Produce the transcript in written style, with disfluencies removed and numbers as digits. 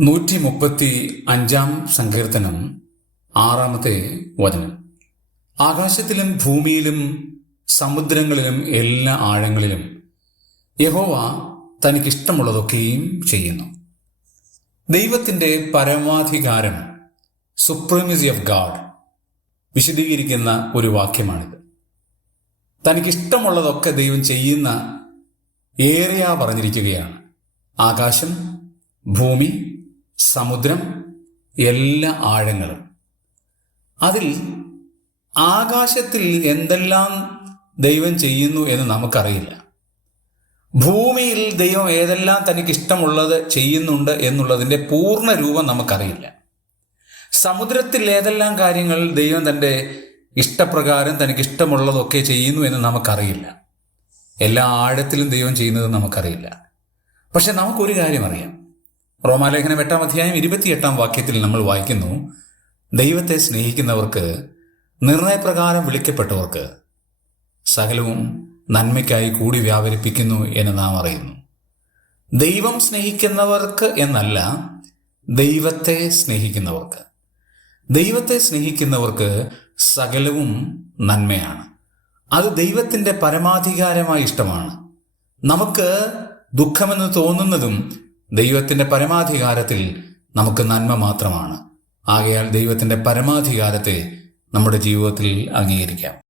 135 സങ്കീർത്തനം 6 വചനം. ആകാശത്തിലും ഭൂമിയിലും സമുദ്രങ്ങളിലും എല്ലാ ആഴങ്ങളിലും യഹോവ തനിക്കിഷ്ടമുള്ളതൊക്കെയും ചെയ്യുന്നു. ദൈവത്തിൻ്റെ പരമാധികാരം, സുപ്രീമസി ഓഫ് ഗാഡ്, വിശദീകരിക്കുന്ന ഒരു വാക്യമാണിത്. തനിക്കിഷ്ടമുള്ളതൊക്കെ ദൈവം ചെയ്യുന്ന ഏറിയ പറഞ്ഞിരിക്കുകയാണ്. ആകാശം, ഭൂമി, സമുദ്രം, എല്ലാ ആഴങ്ങളും. അതിൽ ആകാശത്തിൽ എന്തെല്ലാം ദൈവം ചെയ്യുന്നു എന്ന് നമുക്കറിയില്ല. ഭൂമിയിൽ ദൈവം ഏതെല്ലാം തനിക്കിഷ്ടമുള്ളത് ചെയ്യുന്നുണ്ട് എന്നുള്ളതിൻ്റെ പൂർണ്ണ രൂപം നമുക്കറിയില്ല. സമുദ്രത്തിൽ ഏതെല്ലാം കാര്യങ്ങൾ ദൈവം തൻ്റെ ഇഷ്ടപ്രകാരം തനിക്കിഷ്ടമുള്ളതൊക്കെ ചെയ്യുന്നു എന്ന് നമുക്കറിയില്ല. എല്ലാ ആഴത്തിലും ദൈവം ചെയ്യുന്നത് നമുക്കറിയില്ല. പക്ഷെ നമുക്കൊരു കാര്യം അറിയാം. റോമാലേഖനം 8-28 നമ്മൾ വായിക്കുന്നു, ദൈവത്തെ സ്നേഹിക്കുന്നവർക്ക്, നിർണയപ്രകാരം വിളിക്കപ്പെട്ടവർക്ക് സകലവും നന്മയ്ക്കായി കൂടി വ്യാപരിപ്പിക്കുന്നു എന്ന് നാം അറിയുന്നു. ദൈവം സ്നേഹിക്കുന്നവർക്ക് എന്നല്ല, ദൈവത്തെ സ്നേഹിക്കുന്നവർക്ക്. ദൈവത്തെ സ്നേഹിക്കുന്നവർക്ക് സകലവും നന്മയാണ്. അത് ദൈവത്തിൻ്റെ പരമാധികാരമായ ഇഷ്ടമാണ്. നമുക്ക് ദുഃഖമെന്ന് തോന്നുന്നതും ദൈവത്തിൻ്റെ പരമാധികാരത്തിൽ നമുക്ക് നന്മ മാത്രമാണ്. ആകയാൽ ദൈവത്തിൻ്റെ പരമാധികാരത്തെ നമ്മുടെ ജീവിതത്തിൽ അംഗീകരിക്കാം.